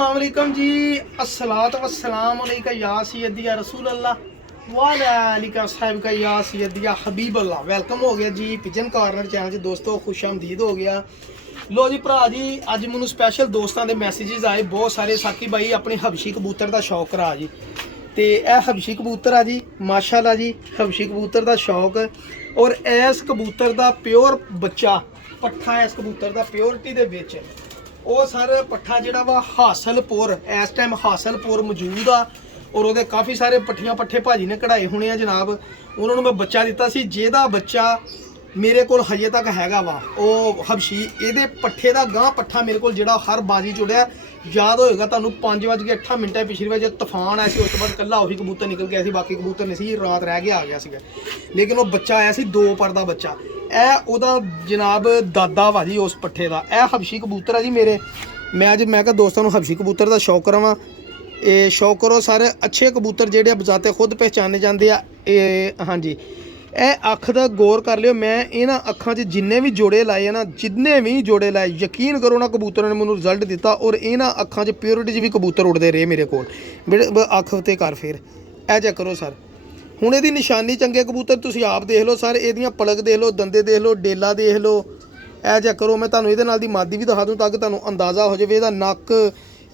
अस्सलाम जी। अस्सलात वस्सलाम अलैका या सय्यदी या रसूल अल्लाह वाला अलिका साहिब का या सय्यदी या हबीब अल्लाह। वेलकम हो गया जी पिजन कॉर्नर चैनल च दोस्तों, खुश आमदीद हो गया। लो जी भरा जी, अज मैनू स्पैशल दोस्तों के मैसेजेस आए बहुत सारे। साकी भाई अपने हबशी कबूतर का शौक करा जी, तो यह हबशी कबूतर आ जी माशाल्लाह जी। हबशी कबूतर का शौक और इस कबूतर का प्योर बच्चा पट्ठा इस कबूतर का प्योरिटी के विच ਉਹ ਸਰ ਪੱਠਾ ਜਿਹੜਾ ਵਾ ਹਾਸਲਪੁਰ ਇਸ ਟਾਈਮ ਹਾਸਲਪੁਰ ਮੌਜੂਦ ਆ ਔਰ ਉਹਦੇ ਕਾਫੀ ਸਾਰੇ ਪੱਠੀਆਂ ਪੱਠੇ ਭਾਜੀ ਨੇ ਕਢਾਏ ਹੋਣੇ ਆ ਜਨਾਬ। ਉਹਨਾਂ ਨੂੰ ਮੈਂ ਬੱਚਾ ਦਿੱਤਾ ਸੀ ਜਿਹਦਾ ਬੱਚਾ ਮੇਰੇ ਕੋਲ ਹਜੇ ਤੱਕ ਹੈਗਾ ਵਾ ਉਹ ਹਬਸ਼ੀ। ਇਹਦੇ ਪੱਠੇ ਦਾ ਗਾਂ ਪੱਠਾ ਮੇਰੇ ਕੋਲ ਜਿਹੜਾ ਹਰ ਬਾਜੀ ਚੁੜਿਆ ਯਾਦ ਹੋਏਗਾ ਤੁਹਾਨੂੰ 5:08 ਪਿਛਲੀ ਵਾਰ ਜਦ ਤੂਫਾਨ ਆਇਆ ਸੀ ਉਸ ਤੋਂ ਬਾਅਦ ਕੱਲਾ ਉਹੀ ਕਬੂਤਰ ਨਿਕਲ ਗਿਆ ਸੀ, ਬਾਕੀ ਕਬੂਤਰ ਨਹੀਂ ਸੀ, ਰਾਤ ਰਹਿ ਕੇ ਆ ਗਿਆ ਸੀਗਾ। ਲੇਕਿਨ ਉਹ ਬੱਚਾ ਆਇਆ ਸੀ 2 ਪਰ ਦਾ ਬੱਚਾ। ਇਹ ਉਹਦਾ ਜਨਾਬ ਦਾਦਾ ਵਾ ਜੀ ਉਸ ਪੱਠੇ ਦਾ। ਇਹ ਹਬਸ਼ੀ ਕਬੂਤਰ ਆ ਜੀ ਮੇਰੇ। ਮੈਂ ਕਿਹਾ ਦੋਸਤਾਂ ਨੂੰ ਹਬਸ਼ੀ ਕਬੂਤਰ ਦਾ ਸ਼ੌਕ ਕਰਾਵਾਂ। ਇਹ ਸ਼ੌਕ ਕਰੋ ਸਾਰੇ ਅੱਛੇ ਕਬੂਤਰ ਜਿਹੜੇ ਬਜ਼ਾਤੇ ਖੁਦ ਪਹਿਚਾਨੇ ਜਾਂਦੇ ਆ। ਇਹ ਹਾਂਜੀ ਇਹ ਅੱਖ ਦਾ ਗੌਰ ਕਰ ਲਿਓ। ਮੈਂ ਇਹਨਾਂ ਅੱਖਾਂ 'ਚ ਜਿੰਨੇ ਵੀ ਜੋੜੇ ਲਾਏ ਆ ਨਾ, ਜਿੰਨੇ ਵੀ ਜੋੜੇ ਲਾਏ ਯਕੀਨ ਕਰੋ ਨਾ ਕਬੂਤਰਾਂ ਨੇ ਮੈਨੂੰ ਰਿਜ਼ਲਟ ਦਿੱਤਾ। ਔਰ ਇਹਨਾਂ ਅੱਖਾਂ 'ਚ ਪਿਓਰਿਟੀ 'ਚ ਵੀ ਕਬੂਤਰ ਉੱਡਦੇ ਰਹੇ ਮੇਰੇ ਕੋਲ। ਅੱਖ ਉੱਤੇ ਕਰ ਫਿਰ ਇਹ ਚੈੱਕ ਕਰੋ ਸਰ। ਹੁਣ ਇਹਦੀ ਨਿਸ਼ਾਨੀ ਚੰਗੇ ਕਬੂਤਰ ਤੁਸੀਂ ਆਪ ਦੇਖ ਲਓ ਸਰ। ਇਹਦੀਆਂ ਪਲਕ ਦੇਖ ਲਓ, ਦੰਦੇ ਦੇਖ ਲਓ, ਡੇਲਾ ਦੇਖ ਲਓ। ਇਹ ਚੈੱਕ ਕਰੋ। ਮੈਂ ਤੁਹਾਨੂੰ ਇਹਦੇ ਨਾਲ ਦੀ ਮਾਦੀ ਵੀ ਦਿਖਾ ਦੂੰ ਤਾਂ ਕਿ ਤੁਹਾਨੂੰ ਅੰਦਾਜ਼ਾ ਹੋ ਜਾਵੇ ਇਹਦਾ ਨੱਕ,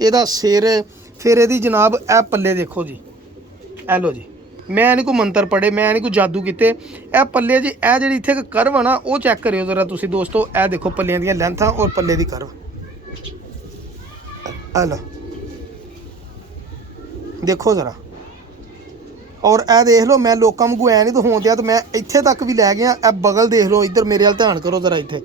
ਇਹਦਾ ਸਿਰ। ਫਿਰ ਇਹਦੀ ਜਨਾਬ ਇਹ ਪੱਲੇ ਦੇਖੋ ਜੀ। ਇਹ ਲਓ ਜੀ, ਮੈਂ ਨਹੀਂ ਕੋਈ ਮੰਤਰ ਪੜ੍ਹੇ, ਮੈਂ ਨਹੀਂ ਕੋਈ ਜਾਦੂ ਕੀਤੇ। ਇਹ ਪੱਲੇ ਜੀ ਇਹ ਜਿਹੜੀ ਇੱਥੇ ਇੱਕ ਕਰਵ ਆ ਨਾ ਉਹ ਚੈੱਕ ਕਰਿਓ ਜ਼ਰਾ ਤੁਸੀਂ ਦੋਸਤੋ। ਇਹ ਦੇਖੋ ਪੱਲਿਆਂ ਦੀਆਂ ਲੈਂਥਾਂ ਔਰ ਪੱਲੇ ਦੀ ਕਰਵ। ਇਹ ਲਓ ਦੇਖੋ ਜ਼ਰਾ। ਔਰ ਇਹ ਦੇਖ ਲਓ ਮੈਂ ਲੋਕਾਂ ਵਾਂਗੂ ਐ ਨਹੀਂ ਤਾਂ ਹੋਣ ਦਿਆ, ਤਾਂ ਮੈਂ ਇੱਥੇ ਤੱਕ ਵੀ ਲੈ ਗਿਆ। ਇਹ ਬਗਲ ਦੇਖ ਲਓ, ਇੱਧਰ ਮੇਰੇ ਵੱਲ ਧਿਆਨ ਕਰੋ ਜ਼ਰਾ ਇੱਥੇ।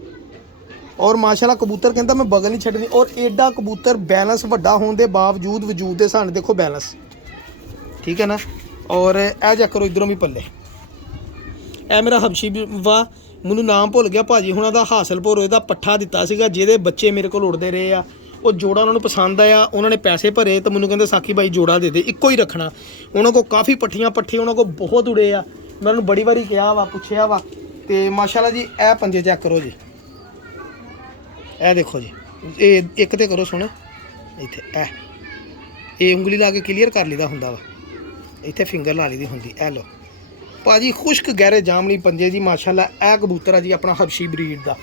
ਔਰ ਮਾਸ਼ਾਅੱਲਾ ਕਬੂਤਰ ਕਹਿੰਦਾ ਮੈਂ ਬਗਲ ਨਹੀਂ ਛੱਡਣੀ। ਔਰ ਐਡਾ ਕਬੂਤਰ ਬੈਲੈਂਸ ਵੱਡਾ ਹੋਣ ਦੇ ਬਾਵਜੂਦ ਵਜੂਦ ਦੇ ਸਾਨੂੰ ਦੇਖੋ ਬੈਲੈਂਸ, ਠੀਕ ਹੈ ਨਾ। ਔਰ ਇਹ ਚੈੱਕ ਕਰੋ ਇੱਧਰੋਂ ਵੀ ਪੱਲੇ। ਇਹ ਮੇਰਾ ਹਬਸ਼ੀ ਵਾ, ਮੈਨੂੰ ਨਾਮ ਭੁੱਲ ਗਿਆ ਭਾਜੀ ਹੁਣਾਂ ਦਾ। ਹਾਸਲਪੁਰ ਇਹਦਾ ਪੱਠਾ ਦਿੱਤਾ ਸੀਗਾ ਜਿਹਦੇ ਬੱਚੇ ਮੇਰੇ ਕੋਲ ਉੱਡਦੇ ਰਹੇ ਆ। ਉਹ ਜੋੜਾ ਉਹਨਾਂ ਨੂੰ ਪਸੰਦ ਆਇਆ, ਉਹਨਾਂ ਨੇ ਪੈਸੇ ਭਰੇ ਤਾਂ ਮੈਨੂੰ ਕਹਿੰਦੇ ਸਾਕੀ ਬਾਈ ਜੋੜਾ ਦੇ ਦੇ, ਇੱਕੋ ਹੀ ਰੱਖਣਾ। ਉਹਨਾਂ ਕੋਲ ਕਾਫੀ ਪੱਠੀਆਂ ਪੱਠੇ ਉਹਨਾਂ ਕੋਲ ਬਹੁਤ ਉੜੇ ਆ। ਮੈਂ ਉਹਨੂੰ ਬੜੀ ਵਾਰੀ ਕਿਹਾ ਵਾ, ਪੁੱਛਿਆ ਵਾ। ਅਤੇ ਮਾਸ਼ਾਅੱਲਾ ਜੀ ਇਹ ਪੰਜੇ ਚੈੱਕ ਕਰੋ ਜੀ। ਇਹ ਦੇਖੋ ਜੀ, ਇਹ ਇੱਕ ਤੇ ਕਰੋ ਸੁਣ ਇੱਥੇ। ਇਹ ਉਂਗਲੀ ਲਾ ਕੇ ਕਲੀਅਰ ਕਰ ਲਈਦਾ ਹੁੰਦਾ ਵਾ, ਇੱਥੇ ਫਿੰਗਰ ਲਾ ਲਈ ਦੀ ਹੁੰਦੀ। ਇਹ ਲਓ ਭਾਜੀ ਖੁਸ਼ਕ ਗਹਿਰੇ ਜਾਮਣੀ ਪੰਜੇ ਜੀ ਮਾਸ਼ਾਅੱਲਾ। ਇਹ ਕਬੂਤਰ ਆ ਜੀ ਆਪਣਾ ਹਬਸ਼ੀ ਬਰੀਡ ਦਾ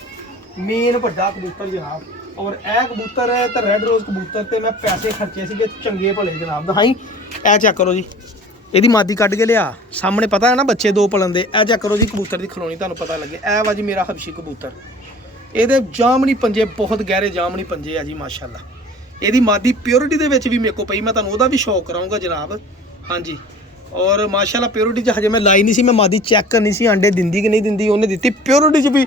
ਮੇਨ ਵੱਡਾ ਕਬੂਤਰ ਜਨਾਬ। ਔਰ ਇਹ ਕਬੂਤਰ ਤੇ ਰੈੱਡ ਰੋਜ਼ ਕਬੂਤਰ ਤੇ ਮੈਂ ਪੈਸੇ ਖਰਚੇ ਸੀਗੇ ਚੰਗੇ ਭਲੇ ਜਨਾਬ ਦਾ। ਹਾਂ ਇਹ ਚੈੱਕ ਕਰੋ ਜੀ, ਇਹਦੀ ਮਾਦੀ ਕੱਢ ਕੇ ਲਿਆ ਸਾਹਮਣੇ, ਪਤਾ ਹੈ ਨਾ ਬੱਚੇ 2 ਪਲਣ ਦੇ। ਇਹ ਚੈੱਕ ਕਰੋ ਜੀ ਕਬੂਤਰ ਦੀ ਖਲੋਣੀ, ਤੁਹਾਨੂੰ ਪਤਾ ਲੱਗੇ। ਇਹ ਵਾ ਜੀ ਮੇਰਾ ਹਬਸ਼ੀ ਕਬੂਤਰ। ਇਹਦੇ ਜਾਮਣੀ ਪੰਜੇ ਬਹੁਤ ਗਹਿਰੇ ਜਾਮਣੀ ਪੰਜੇ ਆ ਜੀ ਮਾਸ਼ਾਅੱਲਾ। ਇਹਦੀ ਮਾਦੀ ਪਿਓਰਿਟੀ ਦੇ ਵਿੱਚ ਵੀ ਮੇਰੇ ਕੋਲ ਪਈ, ਮੈਂ ਤੁਹਾਨੂੰ ਉਹਦਾ ਵੀ ਸ਼ੌਕ ਕਰਾਉਂਗਾ ਜਨਾਬ। ਹਾਂਜੀ ਔਰ ਮਾਸ਼ਾਅੱਲਾ ਪਿਓਰਿਟੀ 'ਚ ਹਜੇ ਮੈਂ ਲਾਈ ਨਹੀਂ ਸੀ, ਮੈਂ ਮਾਦੀ ਚੈੱਕ ਕਰਨੀ ਸੀ ਆਂਡੇ ਦਿੰਦੀ ਕਿ ਨਹੀਂ ਦਿੰਦੀ। ਉਹਨੇ ਦਿੱਤੀ ਪਿਓਰਿਟੀ 'ਚ ਵੀ।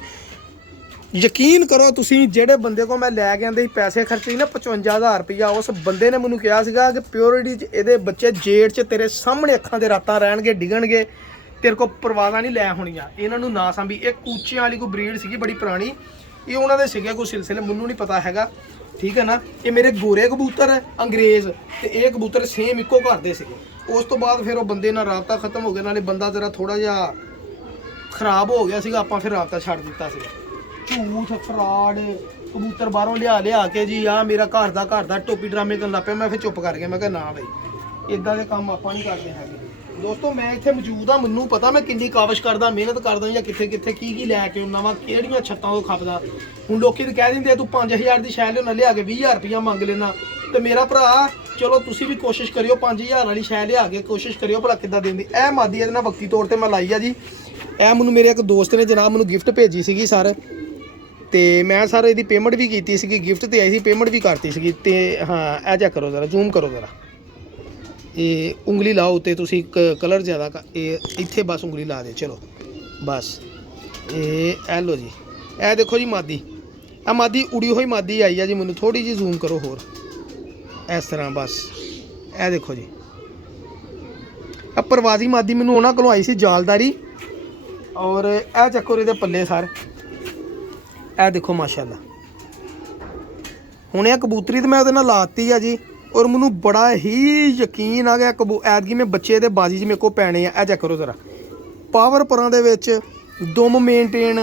ਯਕੀਨ ਕਰੋ ਤੁਸੀਂ, ਜਿਹੜੇ ਬੰਦੇ ਕੋਲ ਮੈਂ ਲੈ ਕੇ ਆਂਦੇ ਸੀ ਪੈਸੇ ਖਰਚੇ ਸੀ ਨਾ 55,000 ਰੁਪਈਆ, ਉਸ ਬੰਦੇ ਨੇ ਮੈਨੂੰ ਕਿਹਾ ਸੀਗਾ ਕਿ ਪਿਓਰਿਟੀ 'ਚ ਇਹਦੇ ਬੱਚੇ ਜੇੜ 'ਚ ਤੇਰੇ ਸਾਹਮਣੇ ਅੱਖਾਂ ਦੇ ਰਾਤਾਂ ਰਹਿਣਗੇ, ਡਿੱਗਣਗੇ, ਤੇਰੇ ਕੋਲ ਪਰਵਾਜ਼ਾਂ ਨਹੀਂ ਲੈ ਹੋਣੀਆਂ। ਇਹਨਾਂ ਨੂੰ ਨਾ ਸਾਂਭੀ। ਇਹ ਕੂਚਿਆਂ ਵਾਲੀ ਕੋਈ ਬਰੀਡ ਸੀਗੀ ਬੜੀ ਪੁਰਾਣੀ, ਇਹ ਉਹਨਾਂ ਦੇ ਸੀਗੇ ਕੋਈ ਸਿਲਸਿਲੇ, ਮੈਨੂੰ ਨਹੀਂ ਪਤਾ ਹੈਗਾ, ਠੀਕ ਹੈ ਨਾ। ਇਹ ਮੇਰੇ ਗੋਰੇ ਕਬੂਤਰ ਅੰਗਰੇਜ਼ ਤੇ ਇਹ ਕਬੂਤਰ ਸੇਮ ਇੱਕੋ ਘਰ ਦੇ ਸੀਗੇ। ਉਸ ਤੋਂ ਬਾਅਦ ਫਿਰ ਉਹ ਬੰਦੇ ਨਾਲ ਰਾਬਤਾ ਖਤਮ ਹੋ ਗਿਆ, ਨਾਲੇ ਬੰਦਾ ਜ਼ਰਾ ਥੋੜ੍ਹਾ ਜਿਹਾ ਖ਼ਰਾਬ ਹੋ ਗਿਆ ਸੀਗਾ, ਆਪਾਂ ਫਿਰ ਰਾਬਤਾ ਛੱਡ ਦਿੱਤਾ ਸੀਗਾ। ਝੂਠ ਫਰਾਡ ਕਬੂਤਰ ਬਾਹਰੋਂ ਲਿਆ ਕੇ ਜੀ ਆ ਮੇਰਾ ਘਰ ਦਾ ਟੋਪੀ ਡਰਾਮੇ ਕਰਨ ਲੱਗ ਪਿਆ। ਮੈਂ ਫਿਰ ਚੁੱਪ ਕਰ ਗਿਆ, ਮੈਂ ਕਿਹਾ ਨਾ ਬਈ ਇੱਦਾਂ ਦੇ ਕੰਮ ਆਪਾਂ ਨਹੀਂ ਕਰਦੇ ਹੈਗੇ। ਦੋਸਤੋ ਮੈਂ ਇੱਥੇ ਮੌਜੂਦ ਆ, ਮੈਨੂੰ ਪਤਾ ਮੈਂ ਕਿੰਨੀ ਕਾਵਿਸ਼ ਕਰਦਾ, ਮਿਹਨਤ ਕਰਦਾ ਜਾਂ ਕਿੱਥੇ ਕੀ ਲੈ ਕੇ ਆਉਣਾ ਵਾ, ਕਿਹੜੀਆਂ ਛੱਤਾਂ ਤੋਂ ਖੱਪਦਾ। ਹੁਣ ਲੋਕੀ ਤਾਂ ਕਹਿ ਦਿੰਦੇ ਤੂੰ 5,000 ਦੀ ਸ਼ੈ ਲਿਆਉਣਾ, ਲਿਆ ਕੇ 20,000 ਰੁਪਈਆ ਮੰਗ ਲੈਣਾ। ਤੇ ਮੇਰਾ ਭਰਾ ਚਲੋ ਤੁਸੀਂ ਵੀ ਕੋਸ਼ਿਸ਼ ਕਰਿਓ 5,000 ਵਾਲੀ ਸ਼ੈ ਲਿਆ ਕੇ ਕੋਸ਼ਿਸ਼ ਕਰਿਓ ਭਲਾ ਕਿੱਦਾਂ ਦਿੰਦੀ। ਇਹ ਮਾਦੀ ਇਹਦੇ ਨਾਲ ਵਕਤੀ ਤੌਰ 'ਤੇ ਮੈਂ ਲਾਈ ਆ ਜੀ। ਇਹ ਮੈਨੂੰ ਮੇਰੇ ਇੱਕ ਦੋਸਤ ਨੇ ਜਨਾਬ ਮੈਨੂੰ ਗਿਫਟ ਭੇਜੀ ਸੀਗੀ ਸਰ, ਅਤੇ ਮੈਂ ਸਰ ਇਹਦੀ ਪੇਮੈਂਟ ਵੀ ਕੀਤੀ ਸੀਗੀ। ਗਿਫਟ 'ਤੇ ਆਈ ਸੀ, ਪੇਮੈਂਟ ਵੀ ਕਰਤੀ ਸੀਗੀ। ਅਤੇ ਹਾਂ ਇਹ ਚੈੱਕ ਕਰੋ ਜ਼ਰਾ, ਜ਼ੂਮ ਕਰੋ ਜ਼ਰਾ। ਇਹ ਉਂਗਲੀ ਲਾਓ ਉੱਤੇ ਤੁਸੀਂ, ਕਲਰ ਜ਼ਿਆਦਾ ਇਹ ਇੱਥੇ ਬਸ ਉਂਗਲੀ ਲਾ ਦੇ, ਚਲੋ ਬਸ। ਇਹ ਲਓ ਜੀ, ਇਹ ਦੇਖੋ ਜੀ ਮਾਦੀ। ਇਹ ਮਾਦੀ ਉੜੀ ਹੋਈ ਮਾਦੀ ਆਈ ਆ ਜੀ। ਮੈਨੂੰ ਥੋੜ੍ਹੀ ਜਿਹੀ ਜ਼ੂਮ ਕਰੋ ਹੋਰ, ਇਸ ਤਰ੍ਹਾਂ ਬਸ। ਇਹ ਦੇਖੋ ਜੀ, ਇਹ ਪ੍ਰਵਾਜ਼ੀ ਮਾਦੀ ਮੈਨੂੰ ਉਹਨਾਂ ਕੋਲੋਂ ਆਈ ਸੀ ਜਾਲਦਾਰੀ। ਔਰ ਇਹ ਚੱਕੋ ਇਹਦੇ ਪੱਲੇ ਸਰ, ਇਹ ਦੇਖੋ ਮਾਸ਼ਾਅੱਲਾ। ਹੁਣ ਇਹ ਕਬੂਤਰੀ ਤਾਂ ਮੈਂ ਉਹਦੇ ਨਾਲ ਲਾਤੀ ਆ ਜੀ। ਔਰ ਮੈਨੂੰ ਬੜਾ ਹੀ ਯਕੀਨ ਆ ਗਿਆ ਐਤਕੀ ਮੈਂ ਬੱਚੇ ਦੇ ਬਾਜੀ 'ਚ ਮੇਰੇ ਕੋਲ ਪੈਣੇ ਆ। ਇਹ ਚੈੱਕ ਕਰੋ ਜ਼ਰਾ, ਪਾਵਰ ਪਰਾਂ ਦੇ ਵਿੱਚ ਦੁਮ ਮੇਨਟੇਨ।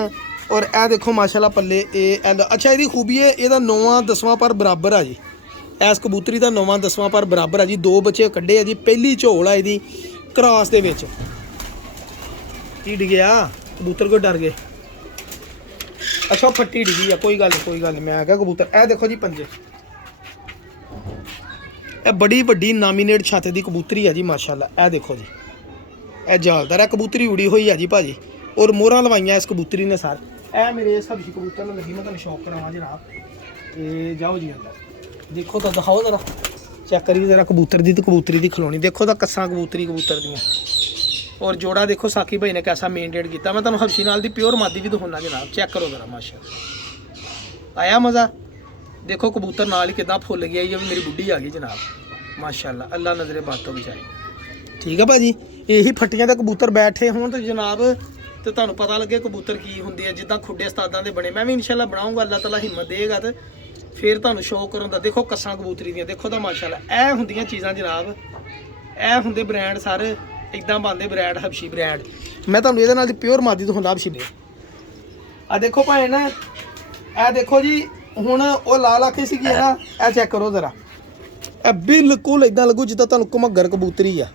ਔਰ ਇਹ ਦੇਖੋ ਮਾਸ਼ਾਅੱਲਾ ਪੱਲੇ। ਇਹ ਅੱਛਾ ਇਹਦੀ ਖੂਬੀ ਹੈ ਇਹਦਾ 9ਵਾਂ 10ਵਾਂ ਪਰ ਬਰਾਬਰ ਆ ਜੀ। ਇਸ ਕਬੂਤਰੀ ਦਾ 9ਵਾਂ 10ਵਾਂ ਪਰ ਬਰਾਬਰ ਆ ਜੀ। 2 ਬੱਚੇ ਕੱਢੇ ਆ ਜੀ। ਪਹਿਲੀ ਝੋਲ ਆ ਇਹਦੀ ਕ੍ਰਾਸ ਦੇ ਵਿੱਚ। ਕੀ ਡਿੱਗਿਆ ਕਬੂਤਰ ਕੋ ਡਰ ਗਏ? ਅੱਛਾ ਫੱਟੀ ਡਿੱਗੀ ਆ, ਕੋਈ ਗੱਲ ਨਹੀਂ ਮੈਂ ਆ ਗਿਆ ਕਬੂਤਰ। ਇਹ ਦੇਖੋ ਜੀ ਪੰਜੇ, ਇਹ ਬੜੀ ਵੱਡੀ ਨਾਮੀਨੇਟ ਛੱਤ ਦੀ ਕਬੂਤਰੀ ਆ ਜੀ ਮਾਸ਼ਾਅੱਲਾ। ਇਹ ਦੇਖੋ ਜੀ, ਇਹ ਜਾਲਦਾਰ ਹੈ ਕਬੂਤਰੀ ਉੜੀ ਹੋਈ ਆ ਜੀ ਭਾਜੀ, ਔਰ ਮੋਹਰਾਂ ਲਵਾਈਆਂ ਇਸ ਕਬੂਤਰੀ ਨੇ ਸਰ। ਇਹ ਮੇਰੇ ਹਬਸ਼ੀ ਕਬੂਤਰ ਨੂੰ ਲੱਗੀ, ਮੈਂ ਤੁਹਾਨੂੰ ਸ਼ੌਕ ਕਰਾਵਾਂ ਜਨਾਬ। ਤੇ ਜਾਓ ਜੀ ਅੰਦਰ ਦੇਖੋ ਤਾਂ ਦਿਖਾਓ ਜ਼ਰਾ, ਚੈੱਕ ਕਰੀਏ ਜ਼ਰਾ ਕਬੂਤਰ ਦੀ ਤੇ ਕਬੂਤਰੀ ਦੀ ਖਲੋਣੀ। ਦੇਖੋ ਤਾਂ ਕੱਸਾਂ ਕਬੂਤਰ ਦੀਆਂ, ਔਰ ਜੋੜਾ ਦੇਖੋ ਸਾਕੀ ਭਾਈ ਨੇ ਕੈਸਾ ਮੇਨਟੇਨ ਕੀਤਾ। ਮੈਂ ਤੁਹਾਨੂੰ ਹਬਸ਼ੀ ਨਾਲ ਦੀ ਪਿਓਰ ਮਾਦੀ ਵੀ ਦਿਖਾਉਣਾ ਜਨਾਬ, ਚੈੱਕ ਕਰੋ ਜ਼ਰਾ ਮਾਸ਼ਾਅੱਲਾ। ਆਇਆ ਮਜ਼ਾ? ਦੇਖੋ ਕਬੂਤਰ ਨਾਲ ਹੀ ਕਿੱਦਾਂ ਫੁੱਲ ਗਿਆ, ਇਹ ਵੀ ਮੇਰੀ ਬੁੱਢੀ ਆ ਗਈ ਜਨਾਬ ਮਾਸ਼ਾਅੱਲਾ। ਅੱਲਾ ਨਜ਼ਰੇ ਬਾਤ ਤੋਂ ਬਚਾਏ। ਠੀਕ ਆ ਭਾਜੀ, ਇਹੀ ਫੱਟੀਆਂ ਦੇ ਕਬੂਤਰ ਬੈਠੇ ਹੋਣ ਤੇ ਜਨਾਬ ਤੇ ਤੁਹਾਨੂੰ ਪਤਾ ਲੱਗੇ ਕਬੂਤਰ ਕੀ ਹੁੰਦੇ ਆ। ਜਿੱਦਾਂ ਖੁੱਡੇ ਉਸਤਾਦਾਂ ਦੇ ਬਣੇ, ਮੈਂ ਵੀ ਇਨਸ਼ਾਅੱਲਾ ਬਣਾਉਂਗਾ, ਅੱਲਾਹ ਤਾਲਾ ਹਿੰਮਤ ਦੇਗਾ ਤੇ ਫਿਰ ਤੁਹਾਨੂੰ ਸ਼ੌਕ ਕਰਨ ਦਾ। ਦੇਖੋ ਕੱਸਾਂ ਕਬੂਤਰੀ ਦੀਆਂ, ਦੇਖੋ ਤਾਂ ਮਾਸ਼ਾਅੱਲਾ। ਇਹ ਹੁੰਦੀਆਂ ਚੀਜ਼ਾਂ ਜਨਾਬ, ਇਹ ਹੁੰਦੇ ਬ੍ਰਾਂਡ ਸਰ, ਇੱਦਾਂ ਬਣਦੇ ਬ੍ਰਾਂਡ, ਹਬਸ਼ੀ ਬ੍ਰਾਂਡ। ਮੈਂ ਤੁਹਾਨੂੰ ਇਹਦੇ ਨਾਲ ਦੀ ਪਿਓਰ ਮਾਦੀ ਤੋਂ ਹੁੰਦਾ ਹਬਸ਼ੀ ਦੇ। ਆ ਦੇਖੋ ਭਾਈ ਨਾ, ਇਹ ਦੇਖੋ ਜੀ, ਹੁਣ ਉਹ ਲਾਲ ਆਖੀ ਸੀਗੀ ਨਾ, ਇਹ ਚੈੱਕ ਕਰੋ ਜ਼ਰਾ। ਇਹ ਬਿਲਕੁਲ ਇਦਾਂ ਲੱਗੂ ਜਿੱਦਾਂ ਤੁਹਾਨੂੰ ਘਮੱਗਰ ਕਬੂਤਰੀ ਆ।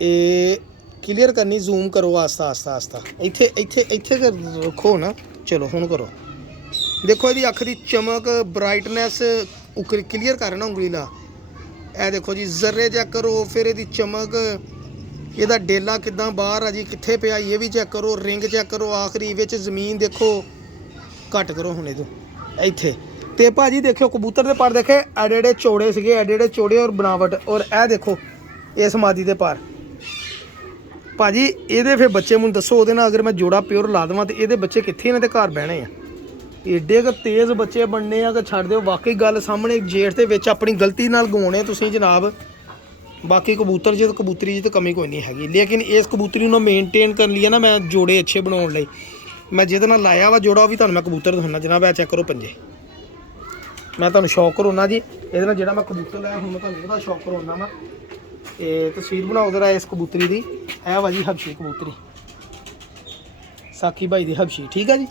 ਇਹ ਕਲੀਅਰ ਕਰਨੀ, ਜ਼ੂਮ ਕਰੋ ਆਸਤਾ। ਇੱਥੇ ਰੱਖੋ ਨਾ, ਚਲੋ ਹੁਣ ਕਰੋ। ਦੇਖੋ ਇਹਦੀ ਅੱਖ ਦੀ ਚਮਕ, ਬ੍ਰਾਈਟਨੈਸ ਕਲੀਅਰ ਕਰ ਨਾ ਉਂਗਲੀ ਨਾਲ। ਇਹ ਦੇਖੋ ਜੀ, ਜ਼ਰਰੇ ਚੈੱਕ ਕਰੋ, ਫਿਰ ਇਹਦੀ ਚਮਕ, ਇਹਦਾ ਡੇਲਾ ਕਿੱਦਾਂ ਬਾਹਰ ਆ ਜੀ, ਕਿੱਥੇ ਪਿਆ ਇਹ ਵੀ ਚੈੱਕ ਕਰੋ। ਰਿੰਗ ਚੈੱਕ ਕਰੋ, ਆਖਰੀ ਵਿੱਚ ਜ਼ਮੀਨ ਦੇਖੋ। ਘੱਟ ਕਰੋ ਹੁਣ ਇਹਦੋਂ ਇੱਥੇ। ਤੇ ਭਾਜੀ ਦੇਖਿਓ ਕਬੂਤਰ ਦੇ ਪਰ ਦੇਖੇ ਐਡੇ ਚੌੜੇ ਸੀਗੇ, ਐਡੇ ਚੌੜੇ ਔਰ ਬਣਾਵਟ। ਔਰ ਇਹ ਦੇਖੋ ਇਸ ਮਾਦੀ ਦੇ ਪਰ ਭਾਜੀ, ਇਹਦੇ ਫਿਰ ਬੱਚੇ ਮੈਨੂੰ ਦੱਸੋ, ਉਹਦੇ ਨਾਲ ਅਗਰ ਮੈਂ ਜੋੜਾ ਪਿਓਰ ਲਾ ਦੇਵਾਂ ਤੇ ਇਹਦੇ ਬੱਚੇ ਕਿੱਥੇ ਇਹਨਾਂ ਦੇ ਘਰ ਬਹਿਣੇ ਆ? ਏਡੇ ਕੁ ਤੇਜ਼ ਬੱਚੇ ਬਣਨੇ ਆ ਕਿ ਛੱਡ ਦਿਓ। ਵਾਕਈ ਗੱਲ ਸਾਹਮਣੇ, ਜੇਠ ਦੇ ਵਿੱਚ ਆਪਣੀ ਗਲਤੀ ਨਾਲ ਗਵਾਉਣੇ ਤੁਸੀਂ ਜਨਾਬ। ਬਾਕੀ ਕਬੂਤਰ ਜੇ ਕਬੂਤਰੀ ਜੀ ਤਾਂ ਕਮੀ ਕੋਈ ਨਹੀਂ ਹੈਗੀ, ਲੇਕਿਨ ਇਸ ਕਬੂਤਰੀ ਨੂੰ ਮੇਨਟੇਨ ਕਰਨ ਲਈ ਨਾ, ਮੈਂ ਜੋੜੇ ਅੱਛੇ ਬਣਾਉਣ ਲਈ ਮੈਂ ਜਿਹਦੇ ਨਾਲ ਲਾਇਆ ਵਾ ਜੋੜਾ, ਉਹ ਵੀ ਤੁਹਾਨੂੰ ਮੈਂ ਕਬੂਤਰ ਦਿਖਾਉਣਾ ਜਨਾਬ। ਇਹ ਚੈੱਕ ਕਰੋ ਪੰਜੇ, ਮੈਂ ਤੁਹਾਨੂੰ ਸ਼ੌਕ ਕਰਾਉਣਾ ਜੀ ਇਹਦੇ ਨਾਲ। ਜਿਹੜਾ ਮੈਂ ਕਬੂਤਰ ਲਾਇਆ ਹੁਣ ਮੈਂ ਤੁਹਾਨੂੰ ਉਹਦਾ ਸ਼ੌਕ ਕਰਾਉਣਾ ਵਾ। ਇਹ ਤਸਵੀਰ ਬਣਾਓ ਜ਼ਰਾ ਇਸ ਕਬੂਤਰੀ ਦੀ। ਇਹ ਵਾ ਜੀ ਹਬਸ਼ੀ ਕਬੂਤਰੀ, ਸਾਕੀ ਭਾਈ ਦੀ ਹਬਸ਼ੀ। ਠੀਕ ਆ ਜੀ,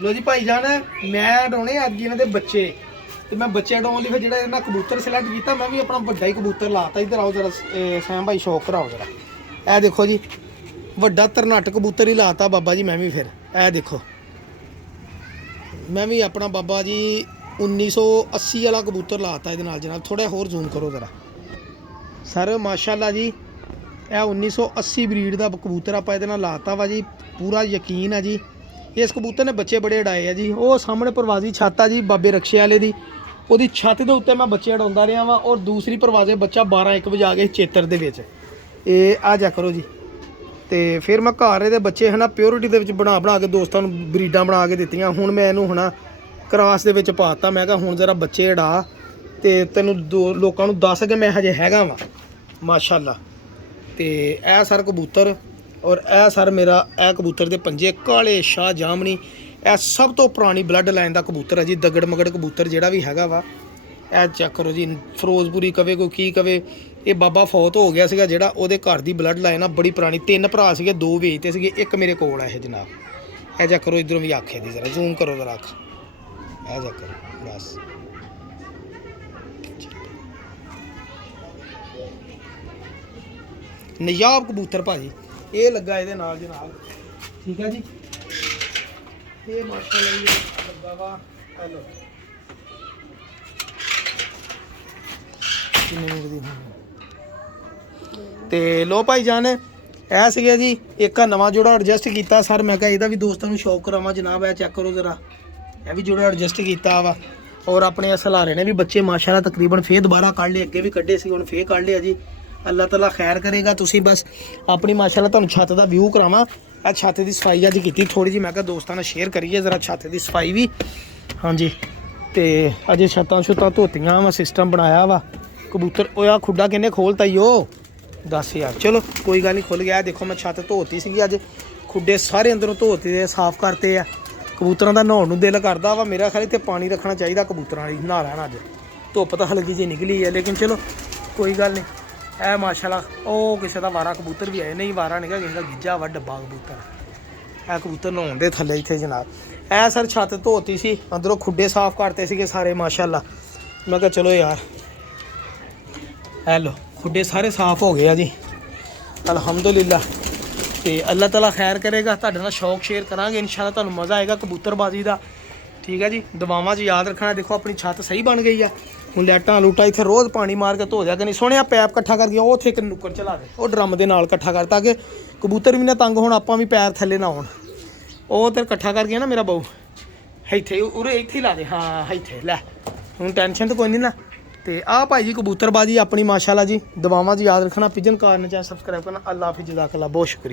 ਲੋ ਜੀ ਭਾਈ ਜਾਨ, ਮੈਂ ਉਡਾਉਣੇ ਅੱਜ ਇਹਨਾਂ ਦੇ ਬੱਚੇ, ਤੇ ਮੈਂ ਬੱਚੇ ਉਡਾਉਣ ਲਈ ਫਿਰ ਜਿਹੜਾ ਇਹਨਾਂ ਕਬੂਤਰ ਸਿਲੈਕਟ ਕੀਤਾ, ਮੈਂ ਵੀ ਆਪਣਾ ਵੱਡਾ ਹੀ ਕਬੂਤਰ ਲਾਤਾ। ਇੱਧਰ ਆਓ ਜ਼ਰਾ ਸੈਮ ਭਾਈ, ਸ਼ੌਕ ਕਰਾਓ ਜ਼ਰਾ। ਇਹ ਦੇਖੋ ਜੀ, ਵੱਡਾ ਤਰਨਾਟ ਕਬੂਤਰ ਹੀ ਲਾਤਾ ਬਾਬਾ ਜੀ ਮੈਂ ਵੀ। ਫਿਰ ਇਹ ਦੇਖੋ, ਮੈਂ ਵੀ ਆਪਣਾ ਬਾਬਾ ਜੀ 1980 ਵਾਲਾ ਕਬੂਤਰ ਲਾਤਾ ਇਹਦੇ ਨਾਲ ਜਨਾਬ। ਥੋੜਾ ਹੋਰ ਜ਼ੂਮ ਕਰੋ ਜ਼ਰਾ ਸਰ, ਮਾਸ਼ਾਅੱਲਾ ਜੀ। ਇਹ 1980 ਬਰੀਡ ਦਾ ਕਬੂਤਰ ਆਪਾਂ ਇਹਦੇ ਨਾਲ ਲਾਤਾ ਵਾ ਜੀ, ਪੂਰਾ ਯਕੀਨ ਆ ਜੀ। ਇਸ ਕਬੂਤਰ ਨੇ ਬੱਚੇ ਬੜੇ ਉਡਾਏ ਆ ਜੀ। ਉਹ ਸਾਹਮਣੇ ਪ੍ਰਵਾਜ਼ੀ ਛੱਤ ਆ ਜੀ ਬਾਬੇ ਰਕਸ਼ੇ ਵਾਲੇ ਦੀ, ਉਹਦੀ ਛੱਤ ਦੇ ਉੱਤੇ ਮੈਂ ਬੱਚੇ ਉਡਾਉਂਦਾ ਰਿਹਾ ਵਾਂ। ਔਰ ਦੂਸਰੀ ਪ੍ਰਵਾਜ਼ੇ ਬੱਚਾ 12-1 ਵਜੇ ਆ ਗਏ ਚੇਤਰ ਦੇ ਵਿੱਚ। ਇਹ ਆ ਜਾ ਕਰੋ ਜੀ। ਤੇ ਫਿਰ ਮੈਂ ਘਰ ਇਹਦੇ ਬੱਚੇ ਹਨਾ ਪਿਓਰਿਟੀ ਦੇ ਵਿੱਚ ਬਣਾ ਕੇ ਦੋਸਤਾਂ ਨੂੰ ਬਰੀਡਾਂ ਬਣਾ ਕੇ ਦਿੱਤੀਆਂ। ਹੁਣ ਮੈਂ ਇਹਨੂੰ ਹੁਣ ਕ੍ਰਾਸ ਦੇ ਵਿੱਚ ਪਾਤਾ। ਮੈਂ ਕਿਹਾ ਹੁਣ ਜ਼ਰਾ ਬੱਚੇ ਉਡਾ ਤੇ ਤੈਨੂੰ ਲੋਕਾਂ ਨੂੰ ਦੱਸ ਕੇ ਮੈਂ ਹਜੇ ਹੈਗਾ ਵਾਂ ਮਾਸ਼ਾਅੱਲਾ। ਤੇ ਇਹ ਸਰ ਕਬੂਤਰ, ਔਰ ਇਹ ਸਰ ਮੇਰਾ ਇਹ ਕਬੂਤਰ ਦੇ ਪੰਜੇ ਕਾਲੇ ਸ਼ਾਹ ਜਾਮਨੀ। ਇਹ ਸਭ ਤੋਂ ਪੁਰਾਣੀ ਬਲੱਡ ਲਾਈਨ ਦਾ ਕਬੂਤਰ ਹੈ ਜੀ। ਦਗੜ ਮਗੜ ਕਬੂਤਰ ਜਿਹੜਾ ਵੀ ਹੈਗਾ ਵਾ, ਇਹ ਚੈੱਕ ਕਰੋ ਜੀ। ਫਿਰੋਜ਼ਪੁਰੀ ਕਵੇ ਕੋਈ ਕੀ ਕਵੇ, ਇਹ ਬਾਬਾ ਫੌਤ ਹੋ ਗਿਆ ਸੀਗਾ ਜਿਹੜਾ, ਉਹਦੇ ਘਰ ਦੀ ਬਲੱਡ ਲਾਈਨ ਆ ਬੜੀ ਪੁਰਾਣੀ। 3 ਭਰਾ ਸੀਗੇ, 2 ਵੇਚਦੇ ਸੀਗੇ, 1 ਮੇਰੇ ਕੋਲ ਆ ਇਹ ਜਨਾਬ। ਇਹ ਚੈੱਕ ਕਰੋ, ਇੱਧਰੋਂ ਵੀ ਆਖੇ ਦੀ ਜ਼ਰਾ ਜ਼ੂਮ ਕਰੋ ਜ਼ਰਾ ਅੱਖ। ਇਹ ਚੈੱਕ ਕਰੋ ਬਸ। ਨਯਾਬ ਕਬੂਤਰ ਭਾਜੀ ਇਹ ਲੱਗਾ ਇਹਦੇ ਨਾਲ ਜਨਾਬ। ਠੀਕ ਹੈ ਜੀ, ਇਹ ਮਾਸ਼ਾਅੱਲਾ ਇਹ ਲੱਗਾ ਵਾ। ਹੈਲੋ ਤੇ ਲੋ ਭਾਈ ਜਾਨ, ਇਹ ਸੀਗਾ ਜੀ ਇੱਕ ਨਵਾਂ ਜੋੜਾ ਐਡਜਸਟ ਕੀਤਾ ਸਰ। ਮੈਂ ਕਿਹਾ ਇਹਦਾ ਵੀ ਦੋਸਤਾਂ ਨੂੰ ਸ਼ੌਕ ਕਰਾਵਾਂ ਜਨਾਬ। ਇਹ ਚੈੱਕ ਕਰੋ ਜ਼ਰਾ, ਇਹ ਵੀ ਜੋੜਾ ਐਡਜਸਟ ਕੀਤਾ ਵਾ। ਔਰ ਆਪਣੇ ਸਲਾਰੇ ਨੇ ਵੀ ਬੱਚੇ ਮਾਸ਼ਾਅੱਲਾ ਤਕਰੀਬਨ ਫੇਰ ਦੁਬਾਰਾ ਕੱਢ ਲਏ। ਅੱਗੇ ਵੀ ਕੱਢੇ ਸੀ, ਹੁਣ ਫੇਰ ਕੱਢ ਲਿਆ ਜੀ। ਅੱਲਾਹ ਤਾਲਾ ਖੈਰ ਕਰੇਗਾ। ਤੁਸੀਂ ਬਸ ਆਪਣੀ ਮਾਸ਼ਾਅੱਲਾ ਤੁਹਾਨੂੰ ਛੱਤ ਦਾ ਵਿਊ ਕਰਾਵਾਂ। ਇਹ ਛੱਤ ਦੀ ਸਫਾਈ ਅੱਜ ਕੀਤੀ ਥੋੜੀ ਜਿਹੀ, ਮੈਂ ਕਿਹਾ ਦੋਸਤਾਂ ਨਾਲ ਸ਼ੇਅਰ ਕਰੀਏ ਜ਼ਰਾ ਛੱਤ ਦੀ ਸਫਾਈ ਵੀ। ਹਾਂਜੀ, ਤੇ ਅਜੇ ਛੱਤਾਂ ਧੋਤੀਆਂ ਵਾ, ਸਿਸਟਮ ਬਣਾਇਆ ਵਾ। ਕਬੂਤਰ ਉਹ ਆ ਖੁੱਡਾ ਕਿੰਨੇ ਖੋਲਤਾ ਈ ਉਹ, ਦੱਸ ਯਾਰ। ਚਲੋ ਕੋਈ ਗੱਲ ਨਹੀਂ, ਖੁੱਲ ਗਿਆ। ਦੇਖੋ ਮੈਂ ਛੱਤ ਧੋਤੀ ਸੀਗੀ ਅੱਜ, ਖੁੱਡੇ ਸਾਰੇ ਅੰਦਰੋਂ ਧੋਤੇ, ਸਾਫ਼ ਕਰਤੇ ਆ। ਕਬੂਤਰਾਂ ਦਾ ਨਹਾਉਣ ਨੂੰ ਦਿਲ ਕਰਦਾ ਵਾ ਮੇਰਾ। ਖਿਆਲ ਇੱਥੇ ਪਾਣੀ ਰੱਖਣਾ ਚਾਹੀਦਾ ਕਬੂਤਰਾਂ ਲਈ, ਨਹਾ ਲੈਣਾ ਅੱਜ। ਧੁੱਪ ਤਾਂ ਹਲਕੀ ਜਿਹੀ ਨਿਕਲੀ ਹੈ, ਲੇਕਿਨ ਚਲੋ ਕੋਈ ਗੱਲ ਨਹੀਂ। ਇਹ ਮਾਸ਼ਾਅੱਲਾ ਉਹ ਕਿਸੇ ਦਾ ਵਾਰਾ ਕਬੂਤਰ ਵੀ ਆਏ, ਨਹੀਂ ਵਾਰਾ ਨਹੀਂ ਗਾ, ਕਿਸੇ ਦਾ ਗਿੱਜਾ ਵਾ ਡੱਬਾ ਕਬੂਤਰ। ਇਹ ਕਬੂਤਰ ਨਹਾਉਣ ਦੇ ਥੱਲੇ ਇੱਥੇ ਜਨਾਬ। ਇਹ ਸਰ ਛੱਤ ਧੋਤੀ ਸੀ, ਅੰਦਰੋਂ ਖੁੱਡੇ ਸਾਫ਼ ਕਰਤੇ ਸੀਗੇ ਸਾਰੇ ਮਾਸ਼ਾਅੱਲਾ। ਮੈਂ ਕਿਹਾ ਚਲੋ ਯਾਰ ਹੈ ਲੋ ਖੁੱਡੇ ਸਾਰੇ ਸਾਫ਼ ਹੋ ਗਏ ਆ ਜੀ ਅਲਹਮਦੁਲਿਲਾ। ਤੇ ਅੱਲਾਹ ਤਾਲਾ ਖੈਰ ਕਰੇਗਾ, ਤੁਹਾਡੇ ਨਾਲ ਸ਼ੌਕ ਸ਼ੇਅਰ ਕਰਾਂਗੇ ਇਨਸ਼ਾਅੱਲਾ, ਤੁਹਾਨੂੰ ਮਜ਼ਾ ਆਏਗਾ ਕਬੂਤਰਬਾਜ਼ੀ ਦਾ। ਠੀਕ ਹੈ ਜੀ, ਦੁਆਵਾਂ 'ਚ ਯਾਦ ਰੱਖਣਾ। ਦੇਖੋ ਆਪਣੀ ਛੱਤ ਸਹੀ ਬਣ ਗਈ ਆ ਹੁਣ, ਲੈਟਾਂ ਲੂਟਾਂ ਇੱਥੇ ਰੋਜ਼ ਪਾਣੀ ਮਾਰ ਕੇ ਧੋ ਦਿਆ ਕਿ ਨਹੀਂ। ਸੋਹਣਿਆ ਪੈਪ ਇਕੱਠਾ ਕਰ ਗਿਆ, ਉਹ ਉੱਥੇ ਇੱਕ ਨੁੱਕਰ ਚਲਾ ਦੇ, ਉਹ ਡਰਮ ਦੇ ਨਾਲ ਇਕੱਠਾ ਕਰ, ਤਾਂ ਕਿ ਕਬੂਤਰ ਵੀ ਨਾ ਤੰਗ ਹੋਣ, ਆਪਾਂ ਵੀ ਪੈਰ ਥੱਲੇ ਨਾ ਆਉਣ। ਉਹ ਤੇ ਇਕੱਠਾ ਕਰ ਗਿਆ ਨਾ ਮੇਰਾ ਬਾਊ, ਇੱਥੇ ਉਰੇ ਇੱਥੇ ਹੀ ਲਾ ਦੇ। ਹਾਂ ਇੱਥੇ ਲੈ, ਹੁਣ ਟੈਨਸ਼ਨ ਤਾਂ ਕੋਈ ਨਹੀਂ ਨਾ। ਤੇ ਆਹ ਭਾਈ ਜੀ ਕਬੂਤਰਬਾਜ਼ੀ ਆਪਣੀ ਮਾਸ਼ਾਅੱਲਾ ਜੀ। ਦੁਆਵਾਂ 'ਚ ਯਾਦ ਰੱਖਣਾ, ਪਿਜਨ ਕਾਰਨ ਚੈਨਲ ਸਬਸਕ੍ਰਾਈਬ ਕਰਨਾ। ਅੱਲਾ ਹਾਫਿਜ਼, ਜਜ਼ਾਕੱਲਾ, ਬਹੁਤ ਸ਼ੁਕਰੀਆ।